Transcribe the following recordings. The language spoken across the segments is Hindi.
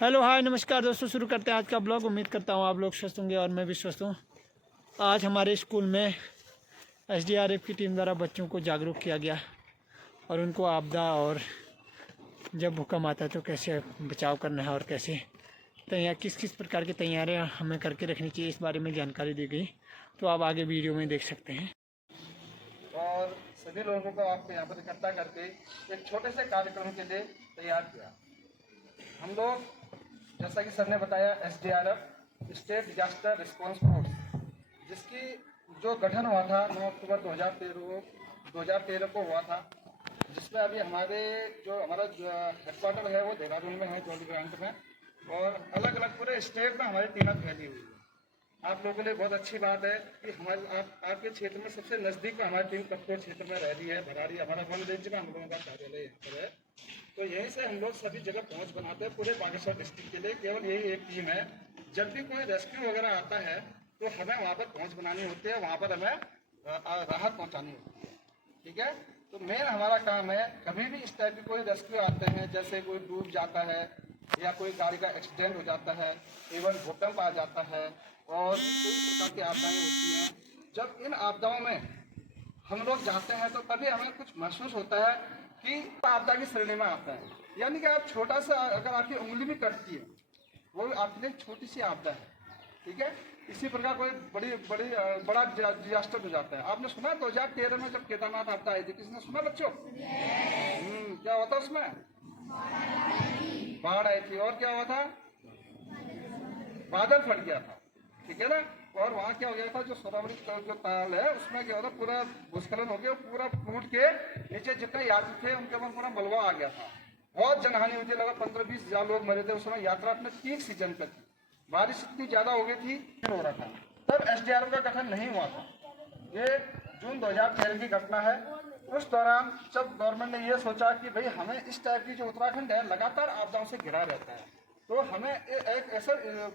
हेलो हाय नमस्कार दोस्तों, शुरू करते हैं आज का ब्लॉग। उम्मीद करता हूँ आप लोग स्वस्थ होंगे और मैं भी स्वस्थ हूँ। आज हमारे स्कूल में एसडीआरएफ की टीम द्वारा बच्चों को जागरूक किया गया और उनको आपदा और जब भूकंप आता है तो कैसे बचाव करना है और कैसे किस किस प्रकार की तैयारियाँ हमें करके रखनी चाहिए, इस बारे में जानकारी दी गई। तो आप आगे वीडियो में देख सकते हैं। और सभी लोगों को आपको यहाँ पर इकट्ठा करके एक छोटे से कार्यक्रम के लिए तैयार किया। हम लोग जैसा कि सर ने बताया SDRF state disaster response force, जिसकी जो गठन हुआ था 9 अक्टूबर 2013 को हुआ था, जिसमें अभी हमारा हेडक्वार्टर है वो देहरादून में है, जॉली ग्रांट में, और अलग अलग पूरे स्टेट में हमारी टीमें फैली हुई है। आप लोगों के लिए बहुत अच्छी बात है कि आपके क्षेत्र में सबसे नज़दीक में हमारी टीम कपकोट क्षेत्र में रह रही है, भराड़ी हमारा वन रेंज में हम लोगों का कार्यालय यहाँ पर है। तो यहीं से हम लोग सभी जगह पहुँच बनाते हैं पूरे बागेश्वर डिस्ट्रिक्ट के लिए। केवल यही एक टीम है, जब भी कोई रेस्क्यू वगैरह आता है तो हमें वहाँ पर पहुँच बनानी होती है, वहाँ पर हमें राहत पहुँचानी होती है। ठीक है, तो मेन हमारा काम है, कभी भी इस टाइप के कोई रेस्क्यू आते हैं, जैसे कोई डूब जाता है या कोई गाड़ी का एक्सीडेंट हो जाता है, इवन भूकंप आ जाता है और कई प्रकार की आपदाएं होती हैं। जब इन आपदाओं में हम लोग जाते हैं तो तभी हमें कुछ महसूस होता है कि आपदा की श्रेणी में आता है। यानी कि आप छोटा सा अगर आपकी उंगली भी कटती है, वो आपके लिए छोटी सी आपदा है। ठीक है, इसी प्रकार कोई बड़ा डिजास्टर हो जाता है। आपने सुना 2013 में जब केदारनाथ आपदा आई थी, किसी ने सुना बच्चों? क्या हुआ था उसमें? बाढ़ आई थी। और क्या हुआ था? बादल फट गया था। ठीक है ना। और वहाँ क्या हो गया था, जो सोनावड़ी जो ताल है उसमें क्या होता, पूरा भूस्खलन हो गया, पूरा टूट के नीचे जितने यात्री थे उनके ऊपर पूरा मलबा आ गया था। बहुत जनहानि हुई थी, लगभग 15-20 हजार लोग मरे थे उस समय। यात्रा अपने पीक सीजन पर थी, बारिश इतनी ज्यादा हो गई थी, हो रहा था। तब एसडीआरएफ का गठन नहीं हुआ था। ये जून 2013 की घटना है। उस दौरान जब गवर्नमेंट ने ये सोचा कि भाई हमें इस टाइप की, जो उत्तराखंड है लगातार आपदाओं से घिरा रहता है, तो हमें एक ऐसे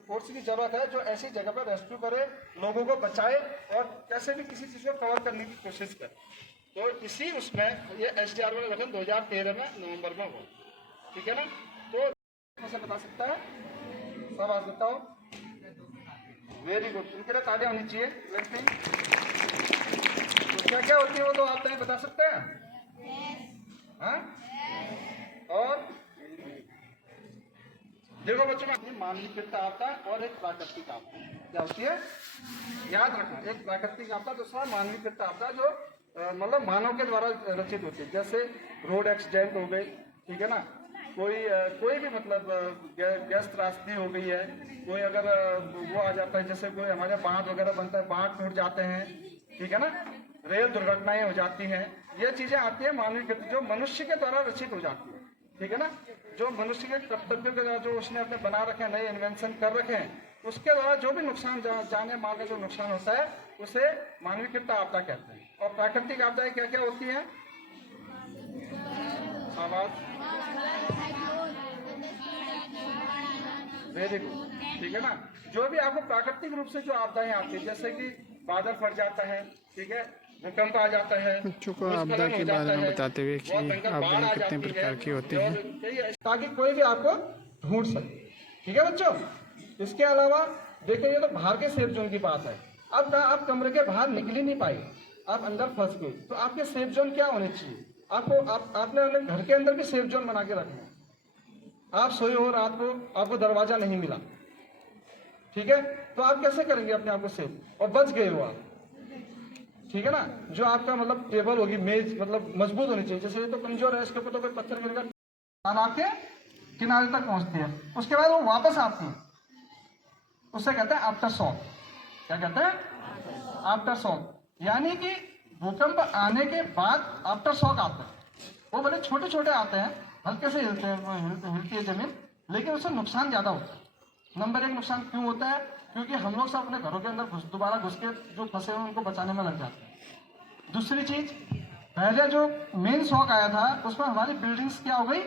फोर्स की जरूरत है जो ऐसी जगह पर रेस्क्यू करे, लोगों को बचाए और कैसे भी किसी चीज़ को कवर करने की कोशिश करे। तो इसी उसमें ये एसडीआरएफ का गठन 2013 में नवंबर में हुआ। ठीक है ना। तो कैसे बता सकता है सब? आज बताओ। वेरी गुड, उनके लिए तालियां होनी चाहिए। तो क्या क्या होती है वो तो आप नहीं बता सकते हैं? हाँ? और देखो बच्चों में मानवीय आपदा और एक प्राकृतिक आपदा क्या होती है, याद रखना। एक प्राकृतिक आपदा, दूसरा मानवीय आपदा, जो मतलब मानव के द्वारा रचित होती है। जैसे रोड एक्सीडेंट हो गई, ठीक है ना, कोई भी मतलब गैस त्रासदी हो गई है, कोई अगर वो आ जाता है, जैसे कोई हमारे बांध वगैरह बनता है, बांध टूट जाते हैं, ठीक है ना, रेल दुर्घटनाएं हो जाती हैं, ये चीजें आती है मानवीय, जो मनुष्य के द्वारा रचित हो जाती है। ठीक है ना, जो मनुष्य के कर्तव्यों के द्वारा जो उसने अपने बना रखे हैं, नए इन्वेंशन कर रखे हैं, उसके द्वारा जो भी नुकसान जाने माल का जो नुकसान होता है उसे मानवीय आपदा कहते हैं। और प्राकृतिक आपदाएं क्या क्या होती हैं? आवाज। Very good. ठीक है ना, जो भी आपको प्राकृतिक रूप से जो आपदाएं आती है, जैसे कि बादल फट जाता है, ठीक है, भूकंप आ जाता है, बच्चों को आपदा के बारे में बताते हुए कि आपदाएं कितने प्रकार की होती हैं, ताकि कोई भी आपको ढूंढ सके। ठीक है बच्चों। इसके अलावा देखिए, ये तो बाहर के सेफ जोन की बात है। अब आप कमरे के बाहर निकल ही नहीं पाए, आप अंदर फंस गए, तो आपके सेफ जोन क्या होने चाहिए? आपने अपने घर के अंदर भी सेफ जोन बना के रखना है। आप सोए हो रात को, आपको दरवाजा नहीं मिला, ठीक है, तो आप कैसे करेंगे अपने आप को सेफ? और बच गए हो आप, ठीक है ना। जो आपका मतलब टेबल होगी, मेज मतलब मजबूत होनी चाहिए। जैसे ये तो कमजोर है, इसके ऊपर तो कोई पत्थर गिरकर तालाब के किनारे तक पहुंचती है, उसके बाद वो वापस आती है, उससे कहते हैं आफ्टर शॉक। क्या कहते हैं? After shock. यानी कि भूकंप आने के बाद आफ्टर शॉक आता है। वो बड़े छोटे छोटे आते हैं, हल्के से हिलते हैं, हिलती है जमीन, लेकिन उससे नुकसान ज्यादा होता है। नंबर 1 नुकसान क्यों होता है? क्योंकि हम लोग सब अपने घरों के अंदर दोबारा घुस के जो फंसे हुए उनको बचाने में लग जाते हैं। दूसरी चीज, पहले जो मेन शॉक आया था उसमें हमारी बिल्डिंग्स क्या हो गई,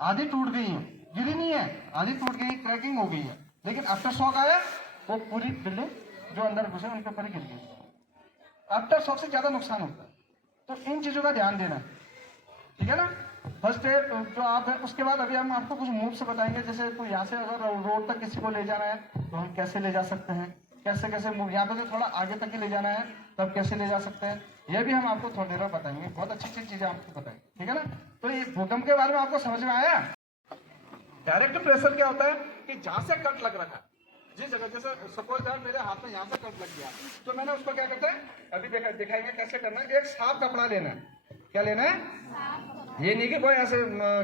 आधी टूट गई है, गिरी नहीं है, आधी टूट गई, क्रैकिंग हो गई है। लेकिन आफ्टर शॉक आया, वो पूरी बिल्डिंग जो अंदर घुसे उनके ऊपर गिर गई। आफ्टर शॉक से ज्यादा नुकसान होता है। तो इन चीजों का ध्यान देना, ठीक है ना। फर्स्ट एड जो आप है, उसके बाद अभी हम आपको कुछ मूव से बताएंगे। जैसे तो यहाँ से अगर रोड तक किसी को ले जाना है तो हम कैसे ले जा सकते हैं, कैसे कैसे मूव, यहाँ पे से थोड़ा आगे तक ही ले जाना है तब कैसे ले जा सकते हैं, यह भी हम आपको थोड़ी देर में बताएंगे। बहुत अच्छी अच्छी चीजें आपको बताएंगे, ठीक है ना। तो ये भूकंप के बारे में आपको समझ में आया। डायरेक्ट प्रेशर क्या होता है कि जहां से कट लग रहा है, जिस जगह, जैसे सपोज दैट मेरे हाथ में यहाँ से कट लग गया, तो मैंने उसको क्या करता है, अभी दिखाएंगे कैसे करना है। एक साफ कपड़ा लेना है। क्या लेना है? ये नहीं कि कोई ऐसे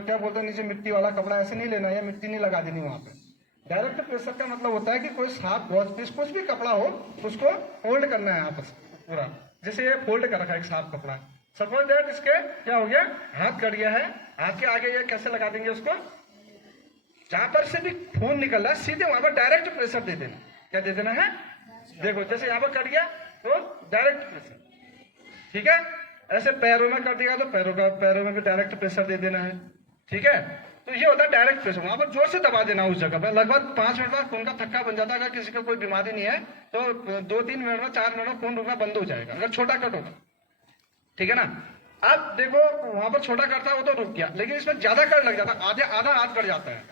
क्या बोलते हैं नीचे मिट्टी वाला कपड़ा, ऐसे नहीं लेना, या मिट्टी नहीं लगा देनी वहां पे। डायरेक्ट प्रेशर का मतलब होता है कि कोई साफ गॉज पीस कुछ भी कपड़ा हो उसको फोल्ड करना है आपस पूरा। जैसे ये फोल्ड कर रखा है एक साफ कपड़ा, सपोज दैट इसके क्या हो गया, हाथ कट गया है, हाथ के आगे ये कैसे लगा देंगे उसको, जहां पर से भी खून निकल रहा है सीधे वहां पर डायरेक्ट प्रेशर दे देना। क्या दे देना है? देखो जैसे यहाँ पर कट गया तो डायरेक्ट प्रेशर, ठीक है। ऐसे पैरों में कर दिया तो पैरों में भी डायरेक्ट प्रेशर दे देना है, ठीक है। तो ये होता है डायरेक्ट प्रेशर, वहां पर जोर से दबा देना उस जगह पर। लगभग 5 मिनट बाद खून का थक्का बन जाता है। अगर किसी को कोई बीमारी नहीं है तो 2-3 मिनट में 4 मिनट में खून रुकना बंद हो जाएगा, अगर छोटा कट होगा, ठीक है ना। अब देखो वहां पर छोटा कट था वो तो रुक गया, लेकिन इसमें ज्यादा कट लग जाता है, आधा हाथ कट जाता है,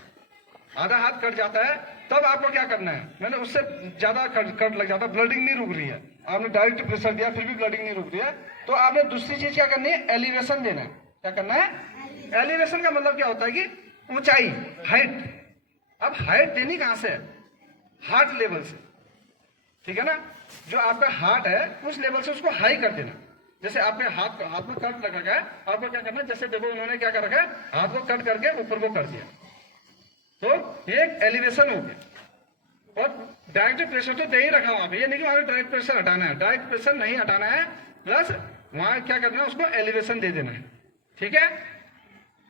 आधा हाथ कट जाता है, तब आपको क्या करना है, मैंने उससे ज्यादा कट लग जाता है, ब्लडिंग नहीं रुक रही है, आपने डायरेक्ट प्रेशर दिया फिर भी ब्लडिंग नहीं रुक रही है, तो आपने दूसरी चीज क्या करनी है, एलिवेशन देना है। क्या करना है? एलिवेशन का मतलब क्या होता है कि ऊंचाई, हाइट। अब हाइट देनी कहां से है? हार्ट लेवल से, ठीक है ना। जो आपका हार्ट है उस लेवल से उसको हाई कर देना। जैसे आपके हाथ में कट लगा है, आपको क्या करना है, जैसे देखो उन्होंने क्या कर रखा है, हाथ को कट करके ऊपर को कर दिया, तो ये एक एलिवेशन हो गया। और डायरेक्ट प्रेशर तो दे ही रखा वहां पे, ये नहीं कि वहां डायरेक्ट प्रेशर हटाना है, डायरेक्ट प्रेशर नहीं हटाना है, प्लस वहां क्या करना है, उसको एलिवेशन दे देना है, ठीक है।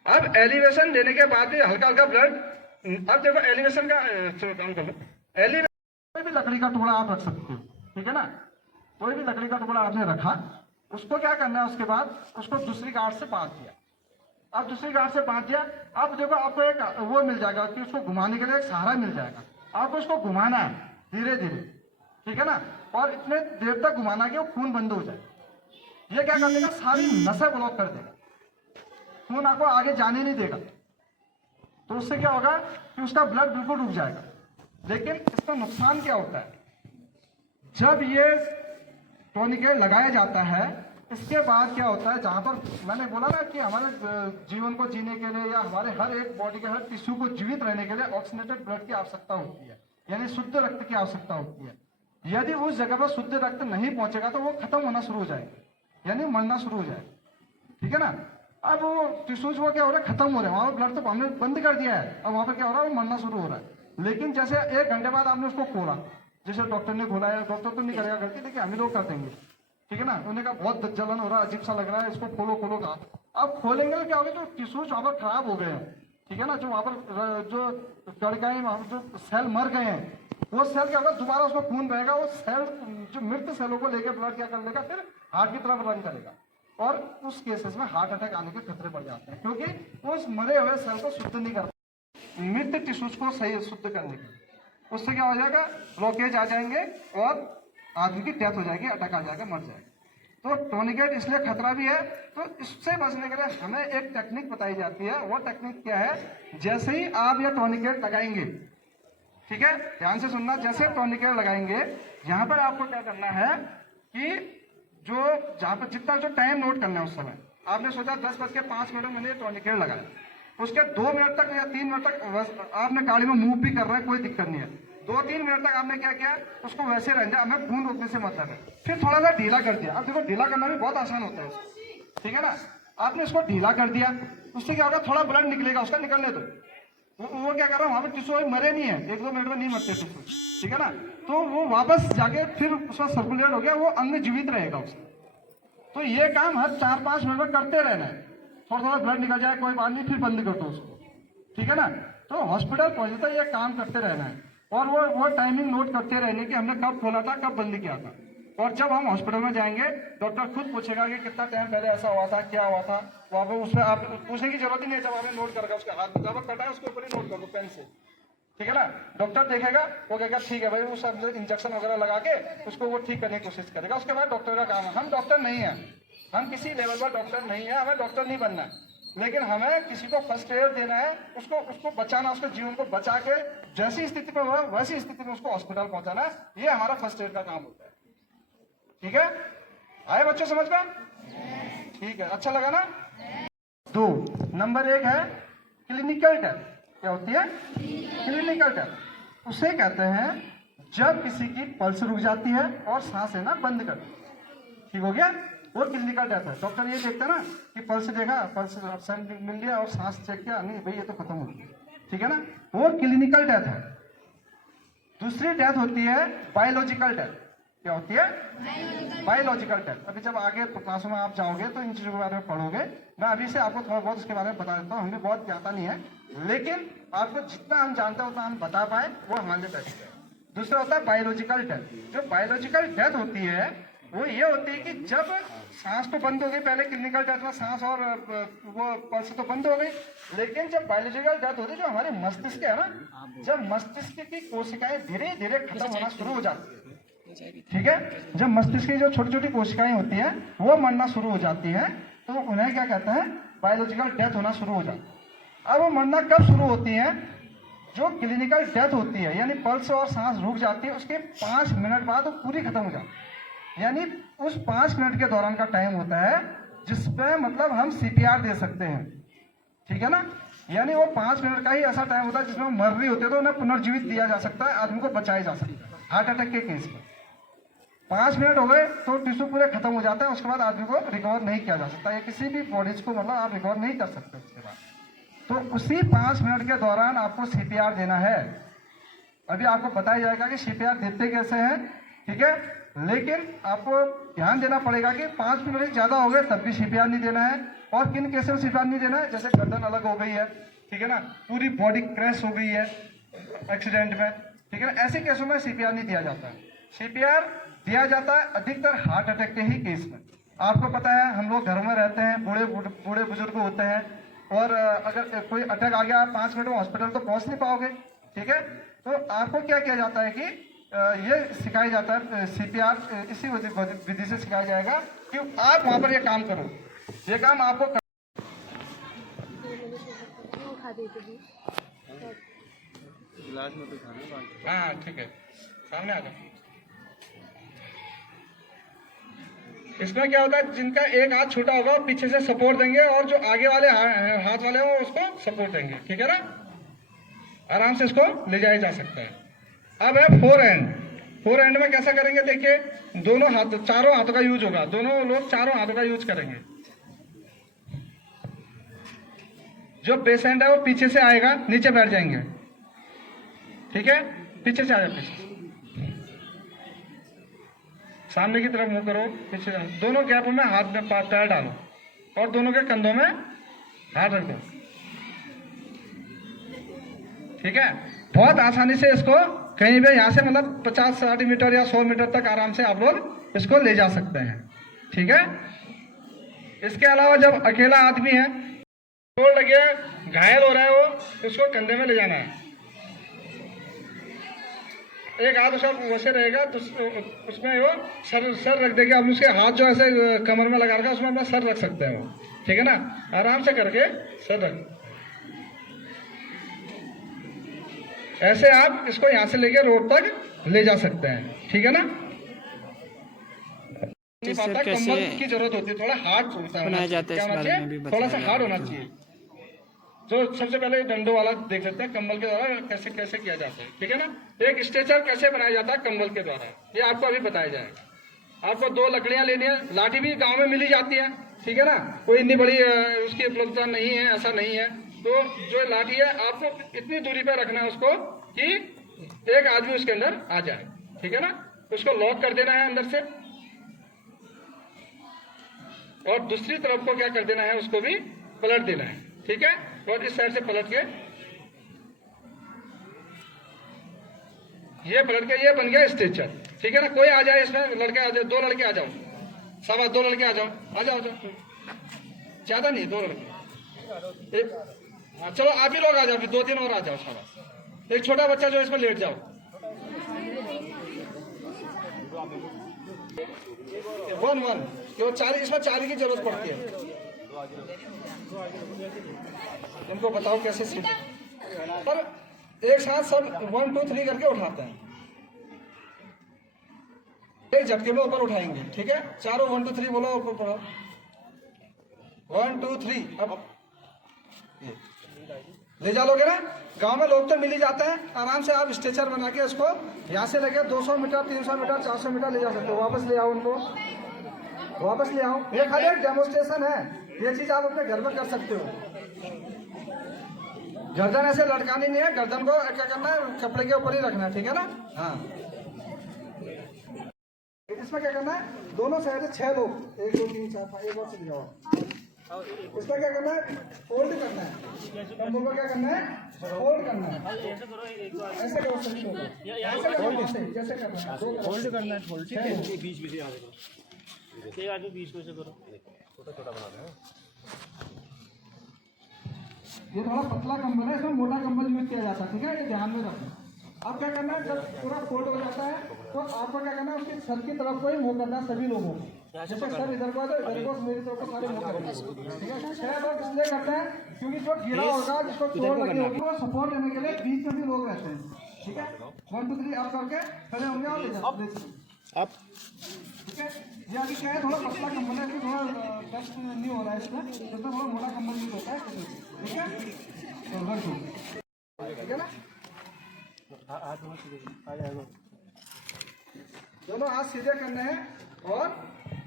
अब एलिवेशन देने के बाद भी हल्का हल्का ब्लड, अब देखो एलिवेशन का काम कर लो। एलिवेशन कोई भी लकड़ी का टुकड़ा आप रख सकते हो, ठीक है ना। कोई भी लकड़ी का टुकड़ा आपने रखा, उसको क्या करना है, उसके बाद उसको दूसरी गांठ से बांध दिया। अब दूसरी गांठ से बांध दिया, अब देखो आपको एक वो मिल जाएगा कि उसको घुमाने के लिए एक सहारा मिल जाएगा। आपको उसको घुमाना है धीरे धीरे, ठीक है ना, और इतने देर तक घुमाना कि वो खून बंद हो जाए। ये क्या कर देगा, सारी नसें ब्लॉक कर देगा, खून आपको आगे जाने नहीं देगा। तो उससे क्या होगा कि उसका ब्लड बिल्कुल रुक जाएगा। लेकिन इसका नुकसान क्या होता है, जब ये टॉर्निकेट लगाया जाता है, इसके बाद क्या होता है, जहां पर मैंने बोला ना कि हमारे जीवन को जीने के लिए या हमारे हर एक बॉडी के हर टिश्यू को जीवित रहने के लिए ऑक्सीजनेटेड ब्लड की आवश्यकता होती है, यानी शुद्ध रक्त की आवश्यकता होती है। यदि उस जगह पर शुद्ध रक्त नहीं पहुंचेगा तो वो खत्म होना शुरू हो जाएगा, यानी मरना शुरू हो जाएगा, ठीक है ना। अब वो टिश्यूज वो क्या हो रहा है, खत्म हो रहे हैं, वहां पर ब्लड तो हमने बंद कर दिया है, अब वहां पर क्या हो रहा है, वो मरना शुरू हो रहा है। लेकिन जैसे 1 घंटे बाद आपने उसको खोला, जैसे डॉक्टर ने खोला है, डॉक्टर तो नहीं करेगा गलती, लेकिन हम ही लोग कर देंगे, ठीक है ना। उन्होंने कहा बहुत जलन हो रहा है, अजीब सा लग रहा है, इसको खोलो खोलो कहा। अब खोलेंगे तो क्या होगा, जो टिश्यूज वहां पर खराब हो गए हैं, ठीक है ना, जो वहां पर जो कड़काएं, वहां जो सेल मर गए हैं, वो सेल क्या होगा, दोबारा उसमें खून बहेगा, वो सेल जो मृत सेलों को लेकर ब्लड क्या कर लेगा, फिर हार्ट की तरफ रन करेगा, और उस केसेस में हार्ट अटैक आने के खतरे बढ़ जाते हैं, क्योंकि वो उस मरे हुए सेल को शुद्ध नहीं करता, मृत टिश्यूज को सही शुद्ध करने के। उससे क्या हो जाएगा, ब्लॉकेज आ जाएंगे और आदमी की डेथ हो जाएगी, अटैक आ जाएगा, मर जाएगा। तो टॉर्निकेट इसलिए खतरा भी है। तो इससे बचने के लिए हमें एक टेक्निक बताई जाती है। वो टेक्निक क्या है, जैसे ही आप ये टॉर्निकेट लगाएंगे, ठीक है, ध्यान से सुनना, जैसे टॉर्निकेट लगाएंगे, यहाँ पर आपको क्या करना है कि जो जहाँ पर जितना जो टाइम नोट करना है, उस समय आपने सोचा 10:05 में मैंने टॉर्निकेट लगाया, उसके 2 मिनट तक या 3 मिनट तक आपने गाड़ी में मूव भी कर रहा है, कोई दिक्कत नहीं है, 2-3 मिनट तक आपने क्या किया, उसको वैसे रहने दिया, हमें खून रोकने से मतलब है। फिर थोड़ा सा ढीला कर दिया। अब देखो ढीला करना भी बहुत आसान होता है, ठीक है ना। आपने उसको ढीला कर दिया, उससे क्या होगा, थोड़ा ब्लड निकलेगा, उसका निकलने दो। वो क्या कर रहा है, वहां पर टिश्यू मरे नहीं है, 1-2 मिनट में नहीं मरते टिश्यू, ठीक है ना। तो वो वापस जाके फिर उसका सर्कुलेट हो गया, वो अंग जीवित रहेगा उसका। तो ये काम हर 4-5 मिनट में करते रहना है। थोड़ा थोड़ा ब्लड निकल जाए कोई बात नहीं, फिर बंद कर दो उसको, ठीक है ना। तो हॉस्पिटल पहुंचे तक ये काम करते रहना है, और वो टाइमिंग नोट करते रहने की हमने कब खोला था, कब बंद किया था। और जब हम हॉस्पिटल में जाएंगे, डॉक्टर खुद पूछेगा कि कितना टाइम पहले ऐसा हुआ था, क्या हुआ था, वहाँ पे उसमें आप पूछने की जरूरत ही नहीं है। जब आपने नोट करके उसका हाथ जब कटा है, उसके ऊपर ही नोट कर दो पेन से, ठीक है ना। डॉक्टर देखेगा, वो कहेगा ठीक है भाई, वो सब इंजेक्शन वगैरह लगा के उसको वो ठीक करने की कोशिश करेगा। उसके बाद डॉक्टर का काम है। हम डॉक्टर नहीं है, हम किसी लेवल पर डॉक्टर नहीं है, हमें डॉक्टर नहीं बनना है, लेकिन हमें किसी को फर्स्ट एड देना है, उसको उसको बचाना, उसके जीवन को बचा के जैसी स्थिति में हुआ वैसी स्थिति में उसको हॉस्पिटल पहुंचाना है, ये हमारा फर्स्ट एड का काम होता है। ठीक है, आए बच्चों समझ में? ठीक है, अच्छा लगा ना? 2 नंबर 1 है क्लिनिकल डेथ। क्या होती है? Clinical death. उसे कहते हैं जब किसी की पल्स रुक जाती है और सांस लेना बंद कर देती है। ठीक हो गया, वो क्लिनिकल डेथ है। डॉक्टर ये देखता है ना कि पल्स देखा, पल्स ऑक्सीजन मिल गया और सांस चेक किया, नहीं भाई ये तो खत्म हो गया, ठीक है ना, वो क्लिनिकल डेथ है। दूसरी डेथ होती है बायोलॉजिकल डेथ। क्या होती है? Biological death. अभी जब आगे क्लासों में आप जाओगे तो इन चीजों के बारे में पढ़ोगे। मैं अभी से आपको थोड़ा बहुत इसके बारे में बता देता हूँ, हमें बहुत ज्यादा नहीं है, लेकिन आपको जितना हम जानते हैं उतना हम बता पाए वो हमारे लिए बेस्ट है। दूसरा होता है बायोलॉजिकल डेथ। जो बायोलॉजिकल डेथ होती है वो ये होती है कि जब सांस तो बंद हो गई, पहले क्लिनिकल डेथ में सांस और वो पल्स तो बंद हो गई, लेकिन जब बायोलॉजिकल डेथ होती है, जो हमारे मस्तिष्क है ना, जब मस्तिष्क की कोशिकाएं धीरे धीरे खत्म होना शुरू हो जाती है, ठीक है, जब मस्तिष्क की जो छोटी छोटी कोशिकाएं होती हैं वो मरना शुरू हो जाती है, तो उन्हें क्या कहते हैं? बायोलॉजिकल डेथ होना शुरू हो जाती है। अब वो मरना कब शुरू होती है? जो क्लिनिकल डेथ होती है, यानी पल्स और सांस रुक जाती है, उसके 5 मिनट बाद वो पूरी खत्म हो जाती है। यानी उस 5 मिनट के दौरान का टाइम होता है जिसपे मतलब हम सीपीआर दे सकते हैं, ठीक है ना। यानी वो 5 मिनट का ही ऐसा टाइम होता है जिसमें मर रही होती है तो उन्हें पुनर्जीवित दिया जा सकता है, आदमी को बचाया जा सकता है। हार्ट अटैक के केस में 5 मिनट हो गए तो टिश्यू पूरे खत्म हो जाता है, उसके बाद आदमी को रिकवर नहीं किया जा सकता, या किसी भी बॉडीज को मतलब आप रिकवर नहीं कर सकते उसके बाद। तो उसी 5 मिनट के दौरान आपको सीपीआर देना है। अभी आपको बताया जाएगा कि सीपीआर देते कैसे हैं, ठीक है, लेकिन आपको ध्यान देना पड़ेगा कि 5 मिनट ज्यादा हो गए तब भी सीपीआर नहीं देना है। और किन केसों में सीपीआर नहीं देना है? जैसे गर्दन अलग हो गई है, ठीक है ना, पूरी बॉडी क्रैश हो गई है एक्सीडेंट में, ठीक है ना, ऐसे केसों में सीपीआर नहीं दिया जाता है। सीपीआर दिया जाता है अधिकतर हार्ट अटैक के ही केस में। आपको पता है हम लोग घर में रहते हैं, बूढ़े बुजुर्ग होते हैं, और अगर कोई अटैक आ गया 5 मिनट में हॉस्पिटल तो पहुंच नहीं पाओगे, ठीक है। तो आपको क्या किया जाता है कि ये सिखाया जाता है सीपीआर, इसी विधि से सिखाया जाएगा कि आप वहां पर ये काम करो, ये काम आपको हाँ ठीक है, सामने आ जाओ। इसमें क्या होता है, जिनका एक हाथ छोटा होगा वो पीछे से सपोर्ट देंगे और जो आगे वाले हाथ वाले हो उसको सपोर्ट देंगे, ठीक है ना, आराम से इसको ले जाया जा सकता है। अब है 4 हैंड। 4 हैंड में कैसा करेंगे? देखिए, दोनों हाथ, चारों हाथों का यूज होगा, दोनों लोग चारों हाथों का यूज करेंगे। जो पेशेंट है वो पीछे से आएगा, नीचे बैठ जाएंगे, ठीक है, पीछे से आ जाए, पीछे सामने की तरफ मुंह करो, पीछे जाओ, दोनों गैप में हाथ में पैर डालो और दोनों के कंधों में हाथ रख दो, ठीक है। बहुत आसानी से इसको कहीं भी यहाँ से मतलब 50-60 मीटर या 100 मीटर तक आराम से आप लोग इसको ले जा सकते हैं, ठीक है। इसके अलावा जब अकेला आदमी है, चोट लगे, घायल हो रहा है, वो उसको कंधे में ले जाना है, एक हाथ उसका वैसे रहेगा तो उसमें वो सर रख देगा, आप उसके हाथ जो ऐसे कमर में लगा रखा उसमें अपना सर रख सकते हैं वो, ठीक है ना, आराम से करके सर रख, ऐसे आप इसको यहाँ से लेके रोड तक ले जा सकते हैं, ठीक है ना। नहीं पाता, कम्बल की जरूरत होती है, थोड़ा हार्ड होता है, थोड़ा सा हार्ड होना चाहिए। तो सबसे पहले डंडों वाला देख लेते हैं कंबल के द्वारा कैसे कैसे किया जाता है, ठीक है ना। एक स्ट्रेचर कैसे बनाया जाता है कंबल के द्वारा, ये आपको अभी बताया जाएगा। आपको 2 लकड़ियां लेनी है, लाठी भी गांव में मिली जाती है, ठीक है ना, कोई इतनी बड़ी उसकी उपलब्धता नहीं है, ऐसा नहीं है। तो जो लाठी है आपको इतनी दूरी पर रखना है उसको कि एक आदमी उसके अंदर आ जाए, ठीक है ना। उसको लॉक कर देना है अंदर से, और दूसरी तरफ को क्या कर देना है, उसको भी पलट देना है, ठीक है। और इस साइड से पलट के ये पलट के ये बन गया स्ट्रेचर, ठीक है ना। कोई आ जाए इसमें, लड़के आ जाओ, 2 लड़के आ जाओ, सब 2 लड़के आ जाओ, आ जाओ, ज्यादा नहीं, 2 लड़के, हाँ चलो आप ही लोग आ जाओ, फिर 2-3 और आ जाओ, सब एक छोटा बच्चा जो इसमें लेट जाओ, 1-1 केवल 4, इसमें 4 की जरूरत पड़ती है, इनको बताओ कैसे सीट पर एक साथ सब 1 2 3 करके उठाते हैं, एक झटके में ऊपर उठाएंगे। ठीक है, चारों 1 2 3 बोलो, ऊपर पढ़ो 1 2 3। अब ले जा लोगे ना, गांव में लोग तो मिल ही जाते हैं, आराम से आप स्ट्रेचर बना के उसको यहाँ से लेके 200 मीटर 300 मीटर 400 मीटर ले जा सकते हो। वापस ले आओ उनको, वापस ले आओ। ये खाली एक डेमोस्ट्रेशन है, ये चीज आप अपने घर में कर सकते हो। गर्दन ऐसे लटकानी नहीं है, गर्दन को क्या करना है, कपड़े के ऊपर ही रखना है। ठीक है ना, हाँ। इसमें क्या करना है, दोनों साइड से 6 लोग, 1 2 3 4 5, एक और से जाओ। इसका क्या करना है, फोल्ड करना है, कंबल को क्या करना है, फोल्ड करना है। ऐसे करो सभी लोग, ऐसे करो, जैसे करना है, फोल्ड करना है, फोल्ड। ठीक है, बीच में से आ जाओ, ये आज बीच में से करो, छोटा छोटा बना देना। ये थोड़ा पतला कंबल है, इसमें मोटा कंबल यूज किया जाता है। ठीक है, ये ध्यान में रखना। अब क्या करना है, जब पूरा फोल्ड हो जाता है तो आपको क्या करना है, उसके सर की तरफ को ही मुंह करना है सभी लोगों को। जैसे सर इधर को है तो इधर को, मेरी तरफ को सारे मुंह करेंगे। ठीक है, 6 लोग इसलिए करते हैं क्योंकि जो गिरा होगा, जिसको चोट लगी होगी, वो सपोर्ट देने के लिए बीच में भी लोग रहते हैं। ठीक है, 1 2 3 अप करके खड़े होंगे और ले जाओ आप। ठीक है, ये अभी क्या है, थोड़ा पतला कंबल है, इसमें थोड़ा डस्ट नहीं हो रहा है, इसमें थोड़ा मोटा कंबल यूज होता है। ठीक है, ठीक है ना, दोनों हाथ सीधे करने हैं और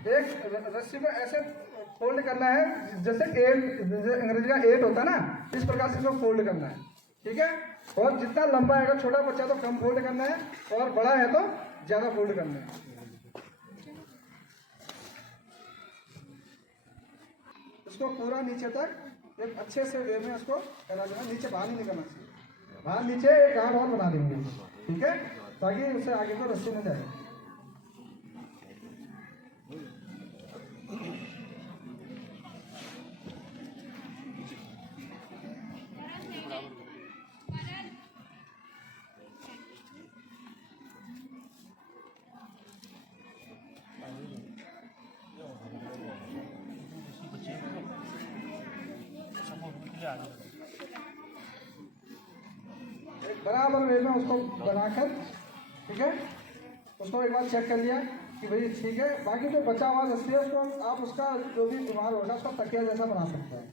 एक रस्सी को ऐसे फोल्ड करना है, जैसे 8, जैसे अंग्रेजी का 8 होता है ना, इस प्रकार से इसको फोल्ड करना है। ठीक है, और जितना लंबा है, अगर छोटा बच्चा तो कम फोल्ड करना है, और बड़ा है तो ज्यादा फोल्ड करना है। इसको पूरा नीचे तक एक अच्छे से वे में उसको करा देना, नीचे बाहर नहीं निकलना चाहिए, बाहर नीचे एक गांठ और बना देंगे। ठीक है, ताकि उससे आगे को रस्सी में जाए। बराबर वे में उसको बनाकर, ठीक है, उसको एक बार चेक कर लिया कि भाई ठीक है। बाकी जो बचा हुआ रस्सी है उसको आप उसका जो भी बीमार होगा उसका तकिया जैसा बना सकते हैं।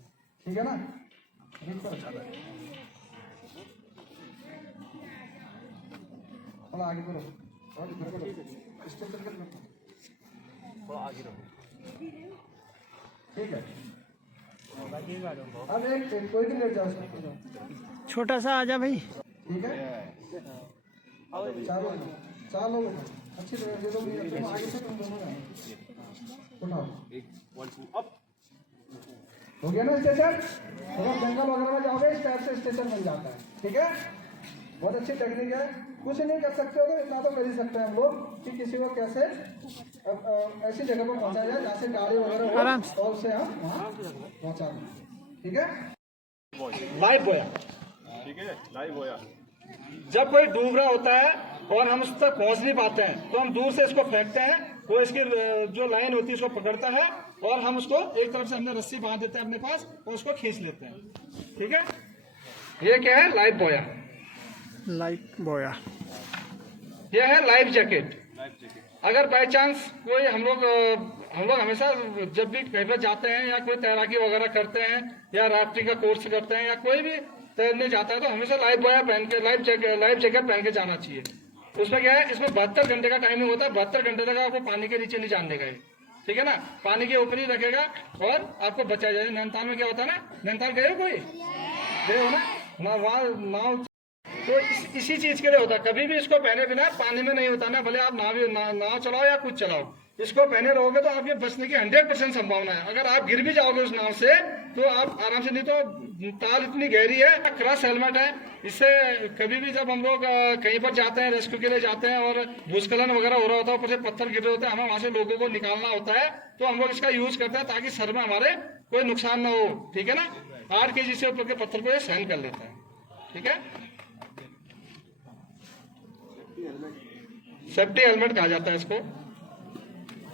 ठीक है ना, थोड़ा आगे करो, आगे रहो। ठीक है, अब एक कोई भी लेट जाओ, छोटा सा आजा भाई। ठीक है, 4 लोग अच्छी तरह से लोग आगे से तुम दोनों उठाओ, हो गया ना स्टेशन। तो जंगल वगैरह में जाओगे इस टाइप से स्टेशन मिल जाता है। ठीक है, बहुत अच्छी टेक्निक है। कुछ नहीं कर सकते हो तो इतना तो कर ही सकते हैं हम लोग कि किसी को कैसे ऐसी जगह पर पहुंचा जाए जहाँ से गाड़ी वगैरह हो और उसे हम वहाँ पहुँचा दें। ठीक है, लाइव बोया। ठीक है, लाइव बोया। जब कोई डूब रहा होता है और हम उस तक पहुंच नहीं पाते हैं तो हम दूर से इसको फेंकते हैं, वो इसकी जो लाइन होती है उसको पकड़ता है और हम उसको एक तरफ से हमने रस्सी बांध देते हैं अपने पास और उसको खींच लेते हैं। ठीक है, ये क्या है, लाइव बोया। लाइव बोया, ये है लाइफ जैकेट। अगर बाय चांस कोई हम लोग हमेशा जब भी कहीं पर जाते हैं या कोई तैराकी वगैरह करते हैं या राफ्टिंग का कोर्स करते हैं या कोई भी तैरने जाता है तो हमेशा लाइफ बोया पहन के, लाइफ जैकेट पहन के जाना चाहिए। उसमें क्या है, इसमें 72 घंटे का टाइमिंग होता है, 72 घंटे तक आपको पानी के नीचे नहीं जाने देगा। ठीक है ना, पानी के ऊपर ही रखेगा और आपको बचा जाए। नैनीताल में क्या होता है ना, नैनीताल गए हो, कोई गए हो ना, वहाँ नाव तो इसी चीज के लिए होता है। कभी भी इसको पहने बिना पानी में नहीं होता ना, भले आप नाव चलाओ या कुछ चलाओ, इसको पहने रहोगे तो आपके बचने की 100% संभावना है। अगर आप गिर भी जाओगे उस नाव से तो आप आराम से, नहीं तो ताल इतनी गहरी है। क्रश हेलमेट है, इससे कभी भी जब हम लोग कहीं पर जाते हैं, रेस्क्यू के लिए जाते हैं और भूस्खलन वगैरह हो रहा होता है, ऊपर से पत्थर गिर रहे होते हैं, हमें वहां से लोगों को निकालना होता है तो हम लोग इसका यूज करते हैं ताकि सर में हमारे कोई नुकसान ना हो। ठीक है ना, 8 kg से ऊपर के पत्थर को ये सहन कर लेता है। ठीक है, सेफ्टी हेलमेट कहा जाता है इसको।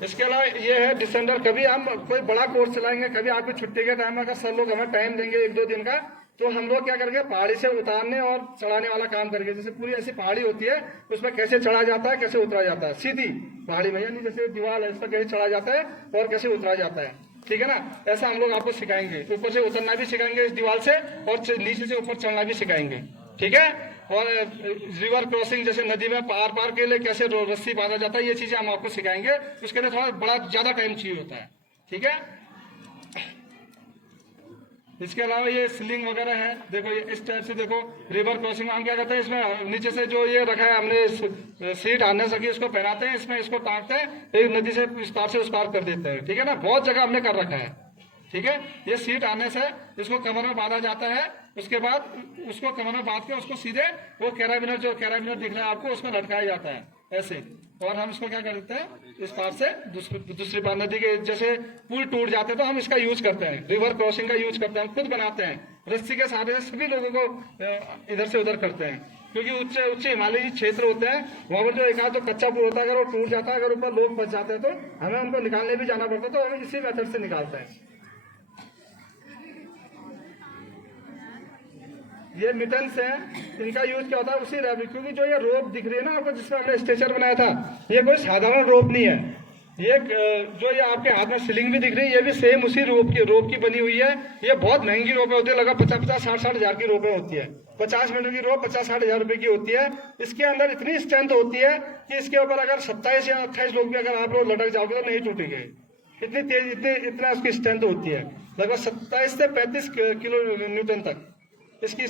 इसके अलावा ये है डिसेंडर। कभी हम कोई बड़ा कोर्स चलाएंगे, कभी आपकी छुट्टी के टाइम अगर सर लोग हमें टाइम देंगे 1-2 दिन का, तो हम लोग क्या करेंगे, पहाड़ी से उतारने और चढ़ाने वाला काम करेंगे। जैसे पूरी ऐसी पहाड़ी होती है, उसमें कैसे चढ़ा जाता है, कैसे उतरा जाता है, सीधी पहाड़ी में, यानी जैसे दीवार है, इस पर कैसे चढ़ा जाता है और कैसे उतरा जाता है, ठीक है ना। ऐसा हम लोग आपको सिखाएंगे। ऊपर से उतरना भी सिखाएंगे इस दीवार से, और नीचे से ऊपर चढ़ना भी सिखाएंगे, ठीक है। और रिवर क्रॉसिंग, जैसे नदी में पार के लिए कैसे रस्सी बांधा जाता है, ये चीजें हम आपको सिखाएंगे। उसके लिए थोड़ा बड़ा ज्यादा टाइम चाहिए होता है, ठीक है। इसके अलावा ये स्लिंग वगैरह है, देखो ये इस टाइप से, देखो रिवर क्रॉसिंग हम क्या करते हैं, इसमें नीचे से जो ये रखा है हमने सीट आने सकी, इसको पहनाते हैं, इसमें इसको टांगते हैं, फिर नदी से इस पार से उस पार कर देते हैं, ठीक है ना। बहुत जगह हमने कर रखा है, ठीक है। ये सीट आने से इसको कमर में बांधा जाता है, उसके बाद उसको कमर में बांध के उसको सीधे वो कैराबिनर, जो कैराबिनर दिख रहा है आपको, उसमें लटकाया जाता है ऐसे। और हम इसको क्या करते हैं, इस पार से दूसरी पार, नदी के जैसे पुल टूट जाते हैं तो हम इसका यूज करते हैं, रिवर क्रॉसिंग का यूज करते हैं, हम खुद बनाते हैं रस्सी के सहारे से, सभी लोगों को इधर से उधर करते हैं। क्योंकि उच्च हिमालयी क्षेत्र होते हैं, वहाँ पर जो एक आध तो कच्चा पुल होता है, अगर वो टूट जाता है, अगर ऊपर लोग फंस जाते हैं तो हमें उनको निकालने भी जाना पड़ता है, तो हम इसी मेथड से निकालते हैं। ये मिटन्स हैं, इनका यूज क्या होता है उसी रैबिट, क्योंकि जो ये रोप दिख रही है ना आपको, जिसमें हमने स्ट्रेचर बनाया था, ये कोई साधारण रोप नहीं है। ये जो ये आपके हाथ में सिलिंग भी दिख रही है, ये भी सेम उसी रोप की बनी हुई है। ये बहुत महंगी रोपें होती है, लगभग 50-60 हज़ार की रोपें होती है। 50 मीटर की रोप 50-60 हज़ार रुपए की होती है। इसके अंदर इतनी स्ट्रेंथ होती है कि इसके ऊपर अगर 27 या 28 लोग भी अगर आप लोग लटक जाओगे तो नहीं टूटेंगे, इतनी तेज, इतना उसकी स्ट्रेंथ होती है, लगभग 27 से 35 किलो न्यूटन तक इसकी